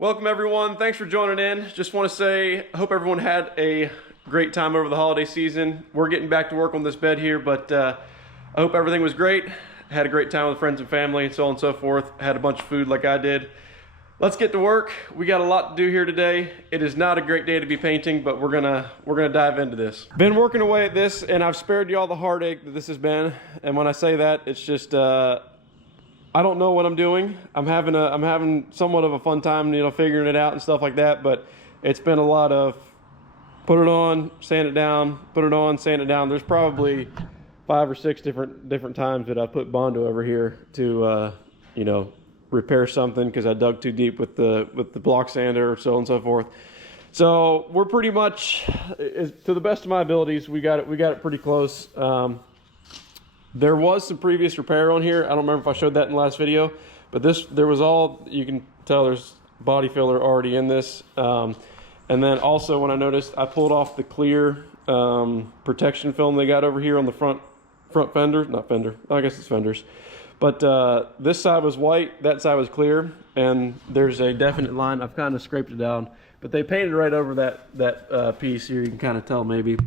Welcome everyone. Thanks for joining in. Just want to say, I hope everyone had a great time over the holiday season. We're getting back to work on this bed here, but I hope everything was great. Had a great time with friends and family and so on and so forth. Had a bunch of food like I did. Let's get to work. We got a lot to do here today. It is not a great day to be painting, but we're gonna dive into this. Been working away at this, and I've spared you all the heartache that this has been. And when I say that, it's just I don't know what I'm doing. I'm having somewhat of a fun time, figuring it out and stuff like that. But it's been a lot of put it on, sand it down, put it on, sand it down. There's probably 5 or 6 different times that I put Bondo over here to repair something because I dug too deep with the block sander, so on and so forth. So we're pretty much, to the best of my abilities, we got it pretty close. There was some previous repair on here. I don't remember if I showed that in the last video, but there was all, you can tell there's body filler already in this. And then also when I noticed, I pulled off the clear protection film they got over here on the front fender, not fender, I guess it's fenders. But this side was white, that side was clear, and there's a definite line. I've kind of scraped it down, but they painted right over that piece here. You can kind of tell maybe.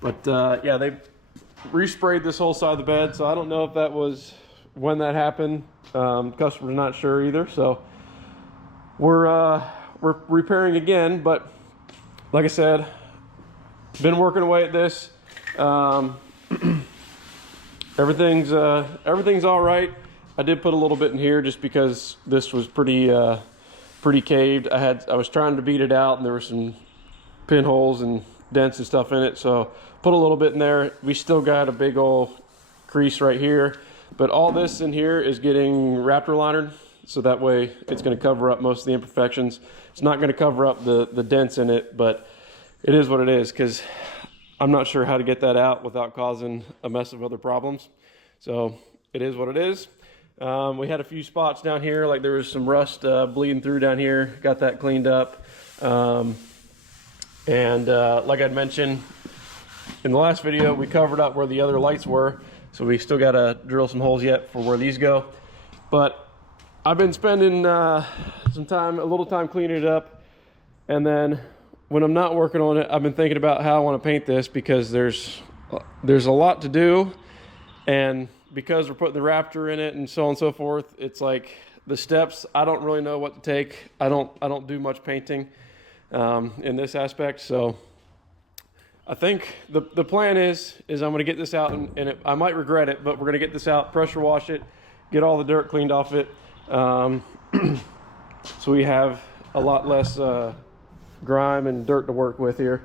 But yeah, they resprayed this whole side of the bed, so I don't know if that was when that happened. Customer's not sure either, so we're repairing again. But like I said, been working away at this. Everything's all right. I did put a little bit in here just because this was pretty caved. I was trying to beat it out, and there were some pinholes and dents and stuff in it, so put a little bit in there. We still got a big old crease right here, but all this in here is getting Raptor linered, so that way it's going to cover up most of the imperfections. It's not going to cover up the dents in it, but it is what it is, because I'm not sure how to get that out without causing a mess of other problems. So it is what it is. We had a few spots down here, like there was some rust bleeding through down here. Got that cleaned up. And like I'd mentioned in the last video, we covered up where the other lights were. So we still got to drill some holes yet for where these go. But I've been spending a little time cleaning it up. And then when I'm not working on it, I've been thinking about how I want to paint this, because there's a lot to do, and because we're putting the Raptor in it and so on and so forth, it's like the steps, I don't really know what to take. I don't do much painting in this aspect, so I think the plan is I'm going to get this out, and I might regret it, but we're going to get this out, pressure wash it, get all the dirt cleaned off it, so we have a lot less grime and dirt to work with here.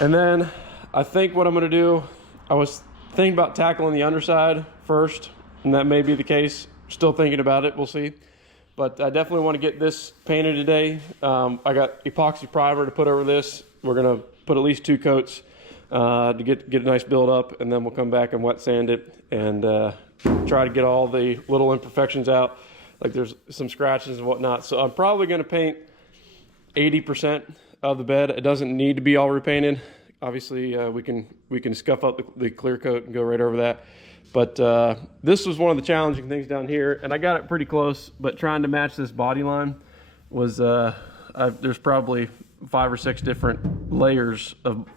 And then I think what I'm going to do, I was thinking about tackling the underside first, and that may be the case. Still thinking about it, we'll see. But I definitely want to get this painted today. I got epoxy primer to put over this. We're going to put at least 2 coats to get a nice build up, and then we'll come back and wet sand it and try to get all the little imperfections out. Like there's some scratches and whatnot. So I'm probably going to paint 80% of the bed. It doesn't need to be all repainted. Obviously, we can scuff up the clear coat and go right over that. But this was one of the challenging things down here, and I got it pretty close. But trying to match this body line was there's probably 5 or 6 different layers of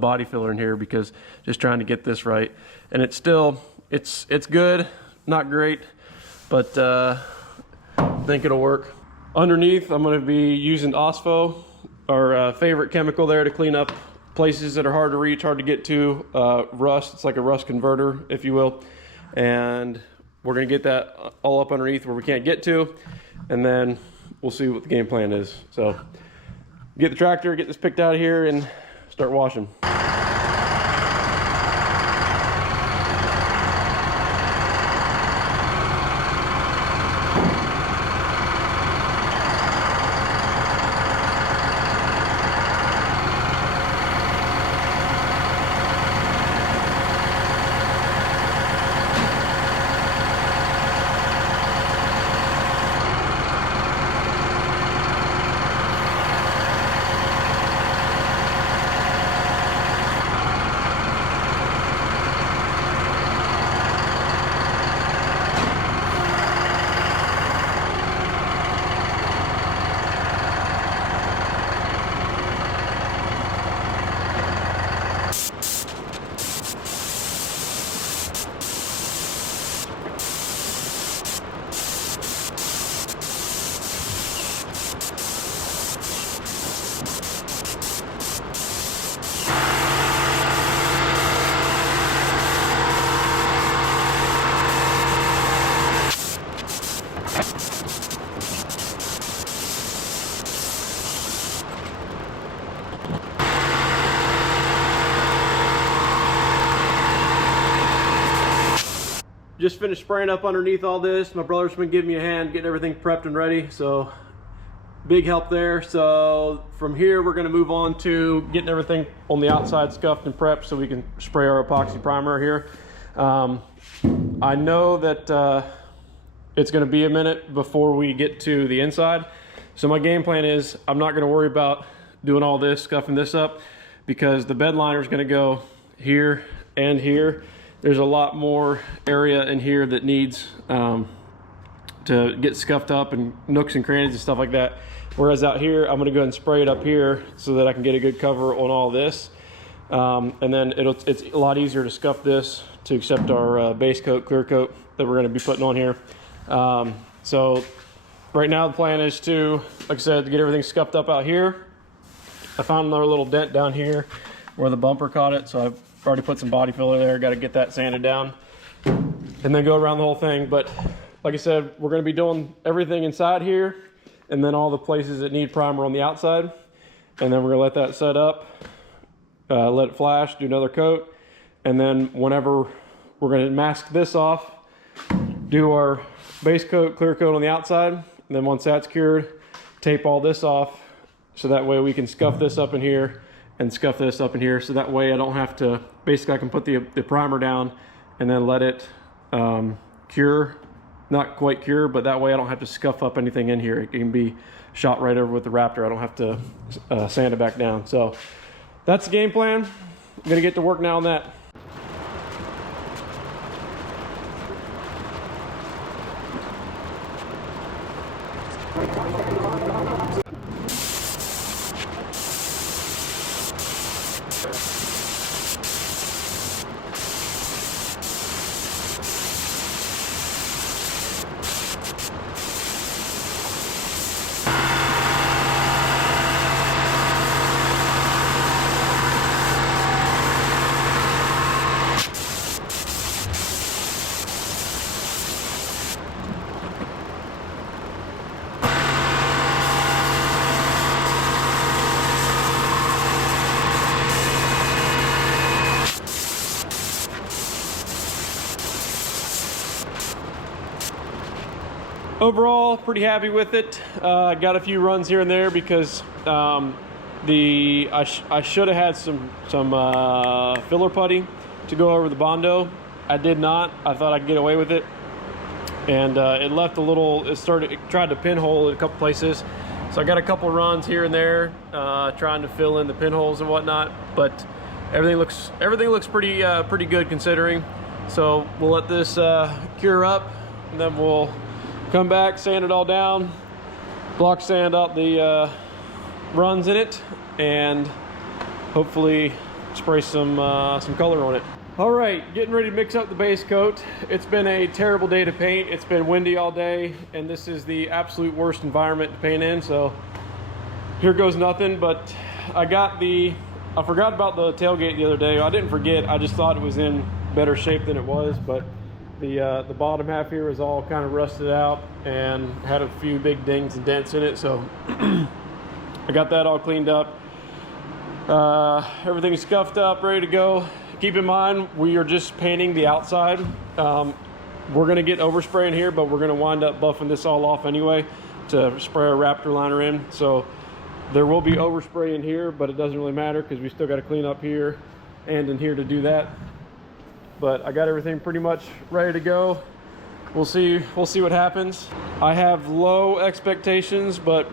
body filler in here, because just trying to get this right. And it's good, not great, but I think it'll work. Underneath, I'm going to be using OSPO, our favorite chemical there, to clean up places that are hard to reach, hard to get to. Rust, it's like a rust converter, if you will. And we're going to get that all up underneath where we can't get to, and then we'll see what the game plan is. So get the tractor, get this picked out of here, and start washing. just finished spraying up underneath all this. My brother's been giving me a hand getting everything prepped and ready, so big help there. So from here we're going to move on to getting everything on the outside scuffed and prepped so we can spray our epoxy primer here. I know that it's going to be a minute before we get to the inside, so my game plan is I'm not going to worry about doing all this, scuffing this up, because the bed liner is going to go here and here. There's a lot more area in here that needs to get scuffed up, and nooks and crannies and stuff like that. Whereas out here, I'm gonna go ahead and spray it up here so that I can get a good cover on all this. And then it's a lot easier to scuff this to accept our base coat, clear coat that we're gonna be putting on here. So right now the plan is to, like I said, to get everything scuffed up out here. I found another little dent down here where the bumper caught it, so I've already put some body filler there. Got to get that sanded down and then go around the whole thing. But like I said, we're going to be doing everything inside here and then all the places that need primer on the outside. And then we're going to let that set up, let it flash, do another coat. And then whenever we're going to mask this off, do our base coat, clear coat on the outside. And then once that's cured, tape all this off so that way we can scuff this up in here and scuff this up in here, so that way I don't have to, basically I can put the primer down and then let it cure, not quite cure, but that way I don't have to scuff up anything in here. It can be shot right over with the Raptor. I don't have to sand it back down. So that's the game plan. I'm gonna get to work now on that. Overall, pretty happy with it. Got a few runs here and there because I should have had some filler putty to go over the Bondo. I did not. I thought I could get away with it, and it left a little. It tried to pinhole in a couple places, so I got a couple runs here and there trying to fill in the pinholes and whatnot. But everything looks pretty good considering. So we'll let this cure up, and then we'll come back, sand it all down, block sand out the runs in it, and hopefully spray some color on it. All right, getting ready to mix up the base coat. It's been a terrible day to paint. It's been windy all day, and this is the absolute worst environment to paint in, so here goes nothing. But I forgot about the tailgate the other day. I didn't forget, I just thought it was in better shape than it was, but the bottom half here is all kind of rusted out and had a few big dings and dents in it, so I got that all cleaned up. Everything is scuffed up, ready to go. Keep in mind, we are just painting the outside. We're going to get overspray in here, but we're going to wind up buffing this all off anyway to spray our Raptor liner in. So there will be overspray in here, but it doesn't really matter because we still got to clean up here and in here to do that. But I got everything pretty much ready to go. We'll see what happens. I have low expectations, but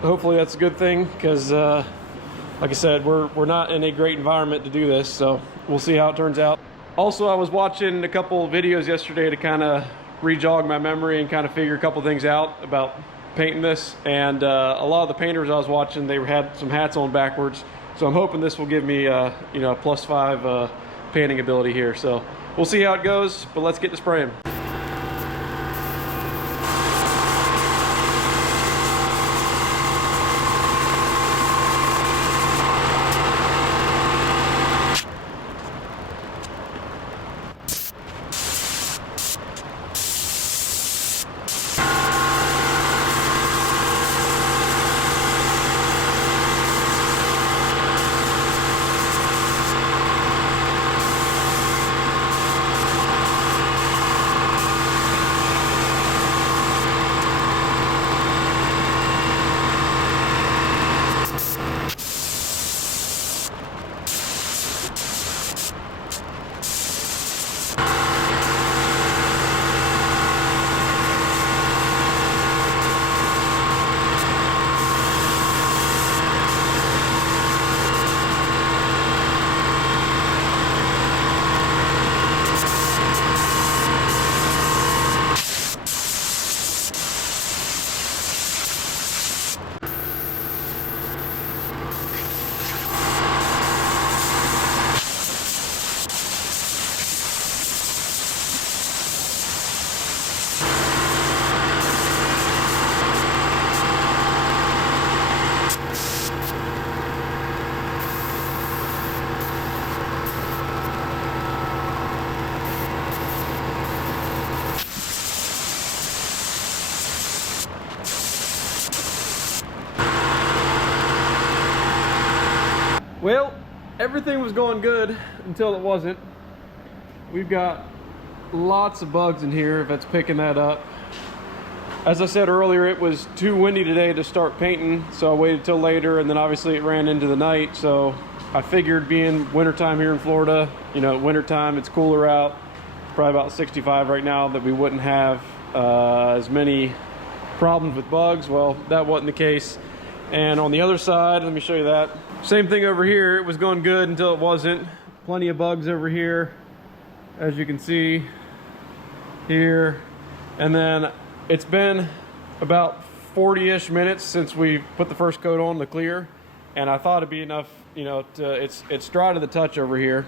hopefully that's a good thing because like I said, we're not in a great environment to do this, so we'll see how it turns out. Also, I was watching a couple of videos yesterday to kind of re-jog my memory and kind of figure a couple things out about painting this, and a lot of the painters I was watching, they had some hats on backwards, so I'm hoping this will give me a +5 painting ability here. So we'll see how it goes, but let's get to spraying. Well, everything was going good until it wasn't. We've got lots of bugs in here, if that's picking that up. As I said earlier, it was too windy today to start painting, so I waited till later, and then obviously it ran into the night. So I figured, being wintertime here in Florida, you know, wintertime, it's cooler out. It's probably about 65 right now, that we wouldn't have as many problems with bugs. Well, that wasn't the case. And on the other side, let me show you that. Same thing over here. It was going good until it wasn't. Plenty of bugs over here, as you can see here. And then it's been about 40-ish minutes since we put the first coat on the clear, and I thought it'd be enough, you know, it's dry to the touch over here,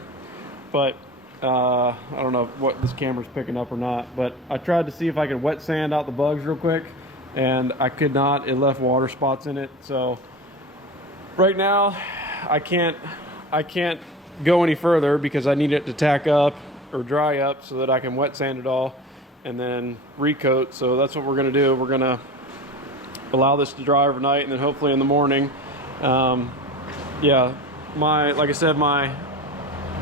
but I don't know what this camera's picking up or not, but I tried to see if I could wet sand out the bugs real quick, and I could not. It left water spots in it. So right now I can't go any further because I need it to tack up or dry up so that I can wet sand it all and then recoat. So that's what we're gonna do. We're gonna allow this to dry overnight, and then hopefully in the morning, yeah, like I said, my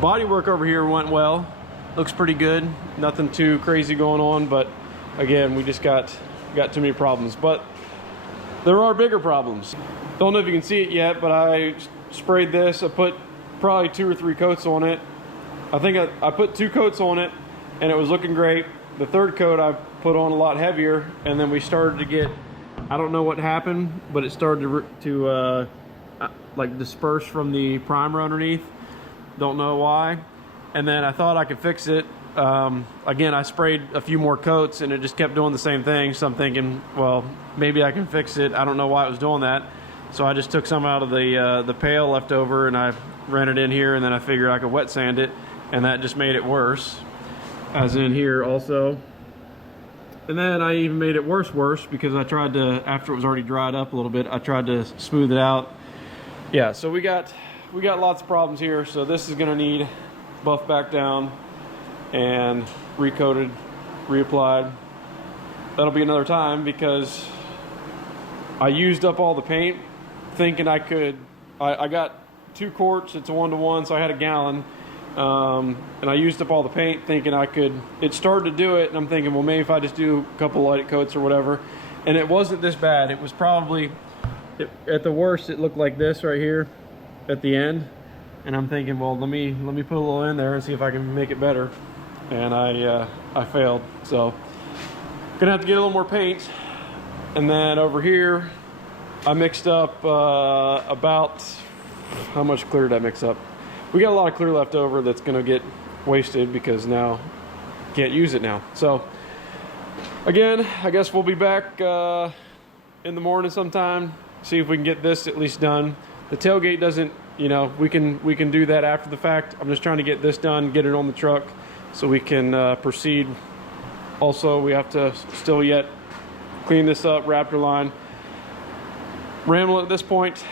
body work over here went well. Looks pretty good. Nothing too crazy going on, but again, we just got too many problems. But there are bigger problems. Don't know if you can see it yet, but I sprayed this. I put probably 2 or 3 coats on it. I think I put 2 coats on it, and it was looking great. The third coat I put on a lot heavier, and then we started to get, I don't know what happened, but it started to like disperse from the primer underneath. Don't know why. And then I thought I could fix it. Again, I sprayed a few more coats and it just kept doing the same thing. So I'm thinking, well, maybe I can fix it. I don't know why it was doing that. So I just took some out of the pail left over, and I ran it in here, and then I figured I could wet sand it, and that just made it worse. As in here also. And then I even made it worse because I tried to, after it was already dried up a little bit, I tried to smooth it out. Yeah, so we got lots of problems here. So this is gonna need buffed back down and recoated, reapplied. That'll be another time, because I used up all the paint thinking I could. I got 2 quarts, it's a 1-to-1, so I had a gallon. And I used up all the paint thinking I could. It started to do it, and I'm thinking, well, maybe if I just do a couple light coats or whatever. And it wasn't this bad. It was probably, at the worst, it looked like this right here at the end. And I'm thinking, well, let me put a little in there and see if I can make it better. And I failed. So gonna have to get a little more paint. And then over here, I mixed up about, how much clear did I mix up? We got a lot of clear left over that's gonna get wasted because now can't use it now. So again, I guess we'll be back in the morning sometime, see if we can get this at least done. The tailgate doesn't, you know, we can do that after the fact. I'm just trying to get this done, get it on the truck so we can proceed. Also, we have to still yet clean this up, Raptor line. Ramble at this point,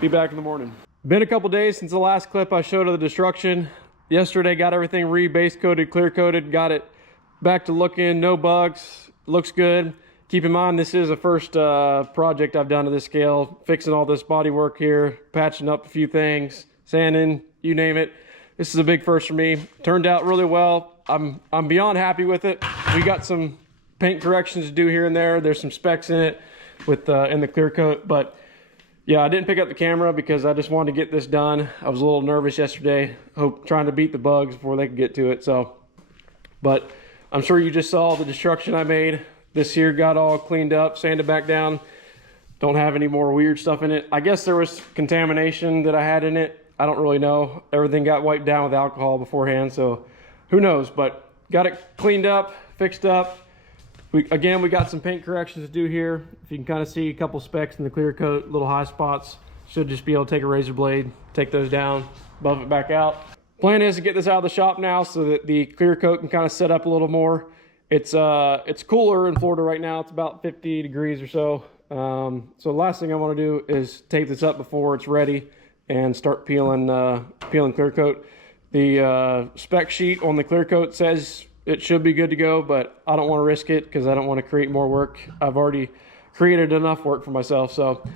be back in the morning. Been a couple days since the last clip I showed of the destruction. Yesterday, got everything re-base coated, clear coated, got it back to looking, no bugs, looks good. Keep in mind, this is the first project I've done to this scale, fixing all this body work here, patching up a few things, sanding, you name it. This is a big first for me. Turned out really well. I'm beyond happy with it. We got some paint corrections to do here and there. There's some specs in it with in the clear coat, but yeah, I didn't pick up the camera because I just wanted to get this done. I was a little nervous yesterday, trying to beat the bugs before they could get to it. So, but I'm sure you just saw the destruction I made. This here got all cleaned up, sanded back down. Don't have any more weird stuff in it. I guess there was contamination that I had in it. I don't really know. Everything got wiped down with alcohol beforehand, so who knows? But got it cleaned up, fixed up. We got some paint corrections to do here. If you can kind of see a couple specks in the clear coat, little high spots. Should just be able to take a razor blade, take those down, buff it back out. Plan is to get this out of the shop now so that the clear coat can kind of set up a little more. It's cooler in Florida right now. It's about 50 degrees or so. So the last thing I want to do is tape this up before it's ready and start peeling clear coat. The spec sheet on the clear coat says it should be good to go, but I don't want to risk it because I don't want to create more work. I've already created enough work for myself. So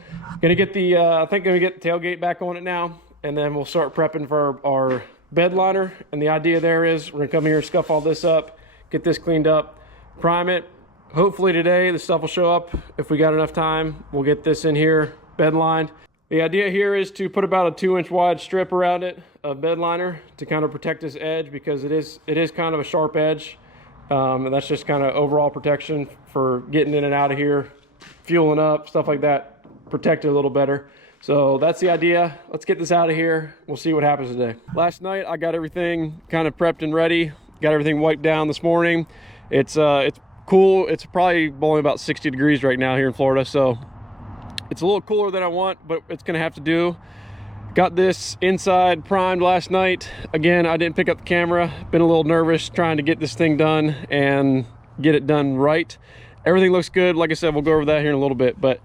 gonna get the I think gonna get the tailgate back on it now, and then we'll start prepping for our bed liner. And the idea there is we're gonna come here and scuff all this up, get this cleaned up, prime it. Hopefully today the stuff will show up. If we got enough time, we'll get this in here bed lined. The idea here is to put about a 2-inch wide strip around it of bed liner to kind of protect this edge, because it is kind of a sharp edge. And that's just kind of overall protection for getting in and out of here, fueling up, stuff like that, protect it a little better. So that's the idea. Let's get this out of here. We'll see what happens today. Last night I got everything kind of prepped and ready. Got everything wiped down this morning. It's cool. It's probably only about 60 degrees right now here in Florida, so it's a little cooler than I want, but it's gonna have to do. Got this inside primed last night. Again, I didn't pick up the camera. Been a little nervous trying to get this thing done and get it done right. Everything looks good. Like I said, we'll go over that here in a little bit, but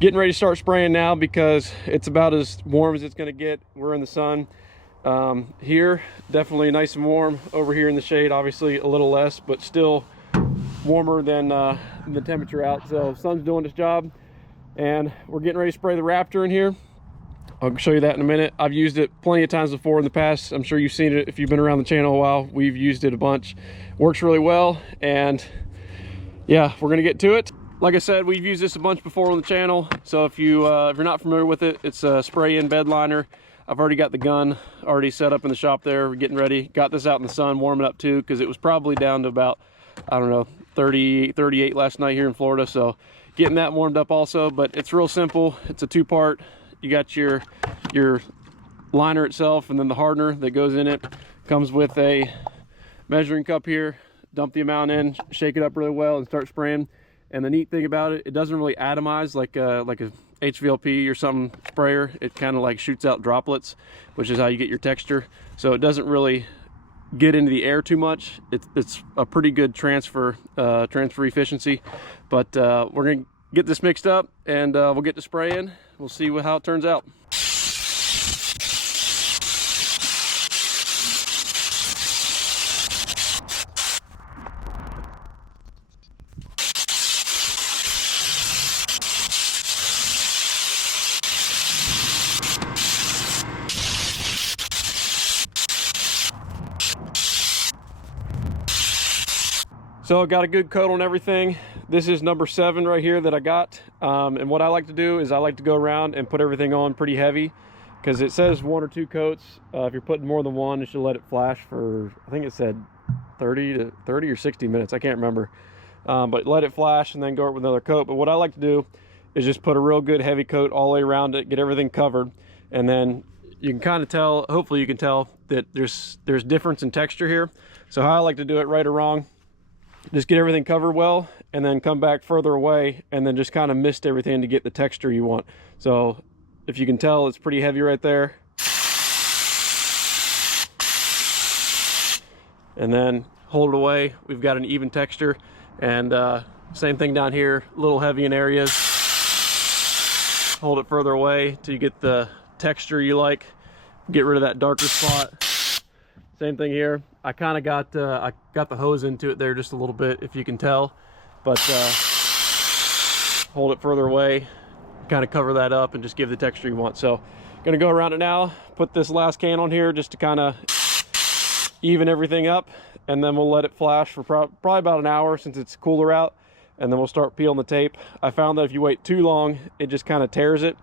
getting ready to start spraying now because it's about as warm as it's gonna get. We're in the sun. Here, definitely nice and warm. Over here in the shade, obviously a little less, but still warmer than the temperature out. So sun's doing its job. And we're getting ready to spray the Raptor in here. I'll show you that in a minute. I've used it plenty of times before in the past. I'm sure you've seen it if you've been around the channel a while. We've used it a bunch. Works really well, and yeah, we're gonna get to it. Like I said, we've used this a bunch before on the channel, so if you're not familiar with it, it's a spray-in bed liner. I've already got the gun already set up in the shop there. We're getting ready. Got this out in the sun, warming up too, because it was probably down to about, I don't know, 30, 38 last night here in Florida, so getting that warmed up also. But it's real simple. It's a two-part. You got your liner itself and then the hardener that goes in it. Comes with a measuring cup here. Dump the amount in, shake it up really well, and start spraying. And the neat thing about it, it doesn't really atomize like a HVLP or some sprayer. It kind of like shoots out droplets, which is how you get your texture. So it doesn't really get into the air too much. It's a pretty good transfer efficiency. But we're gonna get this mixed up, and we'll get to spraying. We'll see how it turns out. So I got a good coat on everything. This is number 7 right here that I got. And what I like to do is I like to go around and put everything on pretty heavy, because it says 1 or 2 coats. If you're putting more than one, you should let it flash for, I think it said 30 or 60 minutes. I can't remember. But let it flash and then go with another coat. But what I like to do is just put a real good heavy coat all the way around it, get everything covered. And then you can kind of tell, hopefully you can tell that there's difference in texture here. So how I like to do it, right or wrong, just get everything covered well, and then come back further away and then just kind of mist everything to get the texture you want. So if you can tell, it's pretty heavy right there. And then hold it away. We've got an even texture. And same thing down here, a little heavy in areas. Hold it further away till you get the texture you like. Get rid of that darker spot. Same thing here. I kind of got the hose into it there just a little bit, if you can tell, but hold it further away, kind of cover that up and just give the texture you want. So gonna go around it now, put this last can on here just to kind of even everything up, and then we'll let it flash for probably about an hour since it's cooler out, and then we'll start peeling the tape. I found that if you wait too long, it just kind of tears it.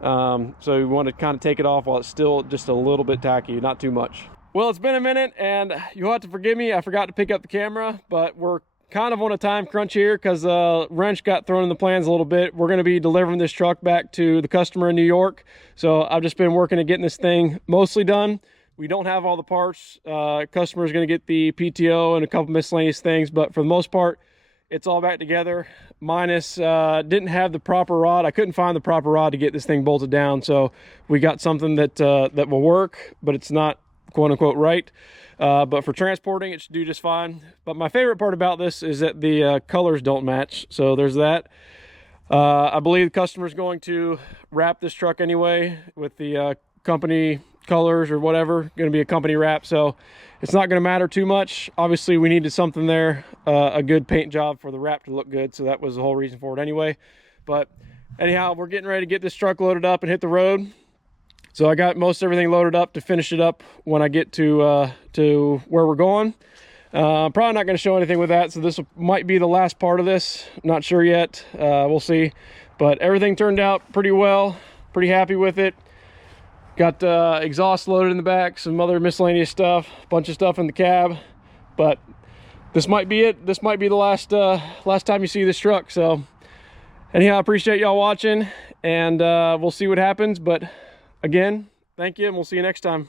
So you want to kind of take it off while it's still just a little bit tacky, not too much. Well, it's been a minute, and you'll have to forgive me. I forgot to pick up the camera, but we're kind of on a time crunch here because wrench got thrown in the plans a little bit. We're going to be delivering this truck back to the customer in New York. So I've just been working at getting this thing mostly done. We don't have all the parts. Customer's going to get the PTO and a couple miscellaneous things, but for the most part, it's all back together. Minus, didn't have the proper rod. I couldn't find the proper rod to get this thing bolted down. So we got something that that will work, but it's not quote unquote right. But for transporting, it should do just fine. But my favorite part about this is that the colors don't match. So there's that. I believe the customer is going to wrap this truck anyway with the company colors or whatever. Going to be a company wrap, so it's not going to matter too much. Obviously, we needed something there, a good paint job for the wrap to look good, so that was the whole reason for it anyway. But anyhow, we're getting ready to get this truck loaded up and hit the road. So I got most everything loaded up to finish it up when I get to where we're going. Probably not going to show anything with that, so this might be the last part of this. Not sure yet. We'll see. But everything turned out pretty well. Pretty happy with it. Got exhaust loaded in the back, some other miscellaneous stuff, a bunch of stuff in the cab. But this might be it. This might be the last time you see this truck. So anyhow, I appreciate y'all watching, and we'll see what happens. But again, thank you, and we'll see you next time.